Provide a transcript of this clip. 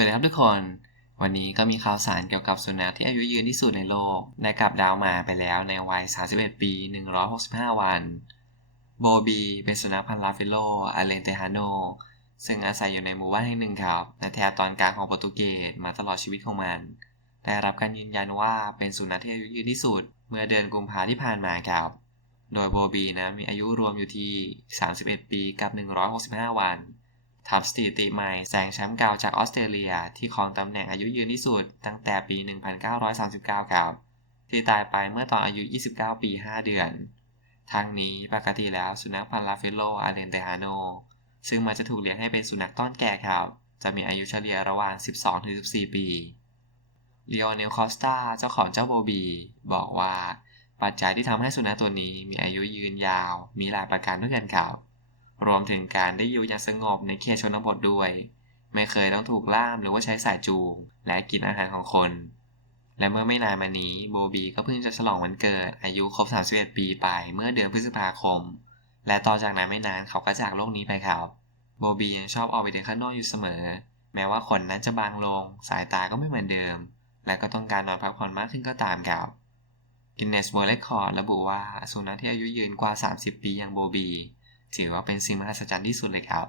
วัสดีครับทุกคน วันนี้ก็มีข่าวสารเกี่ยวกับสุนัขที่อายุยืนที่สุดในโลก ได้กลับดาวมาไปแล้วในวัย 31 ปี 165 วัน โบบีเป็นสุนัขพันธุ์ลาฟิโลอาเลนเตฮาโน ซึ่งอาศัยอยู่ในหมู่บ้านแห่งหนึ่งครับ ในแถบตอนกลางของโปรตุเกสมาตลอดชีวิตของมัน ได้รับการยืนยันว่าเป็นสุนัขที่อายุยืนที่สุด เมื่อเดือนกุมภาที่ผ่านมาครับ โดยโบบีนะมีอายุรวมอยู่ที่ 31 ปีกับ 165 วัน ทำสถิติใหม่แซงแชมป์เก่าจากออสเตรเลีย ที่ครองตำแหน่งอายุยืนที่สุด ตั้งแต่ปี 1939 ครับ ที่ตายไปเมื่อตอนอายุ 29 ปี 5 เดือน ทั้งนี้ปกติแล้วสุนัขพันธุ์ลาเฟโลอาเลนเตฮาโน ซึ่งมันจะถูกเลี้ยงให้เป็นสุนัขต้อนแก่ครับ จะมีอายุเฉลี่ยระหว่าง 12-14 ปีเลโอเนลคอสตาเจ้าของเจ้าโบบี บอกว่าปัจจัยที่ทำให้สุนัขตัวนี้มีอายุยืนยาว มีหลายประการด้วยกันครับ รวมถึงการได้อยู่อย่างสงบในเขตชนบทด้วย ไม่เคยต้องถูกล่ามหรือว่าใช้สายจูง และกินอาหารของคน และเมื่อไม่นานมานี้โบบีก็เพิ่งจะฉลองวันเกิด อายุครบ 31 ปีไปเมื่อเดือนพฤษภาคม และต่อจากนั้นไม่นานเขาก็จากโลกนี้ไปครับโบบียังชอบออกไปเดินข้างนอกอยู่เสมอ แม้ว่าขนนั้นจะบางลง สายตาก็ไม่เหมือนเดิม และก็ต้องการนอนพักผ่อนมากขึ้นก็ตามครับกินเนสเวิร์ลเรคคอร์ดระบุว่าสุนัขที่อายุยืนกว่า 30 ปีอย่างโบบี ถือว่าเป็นสิ่งมหัศจรรย์ที่สุดเลยครับ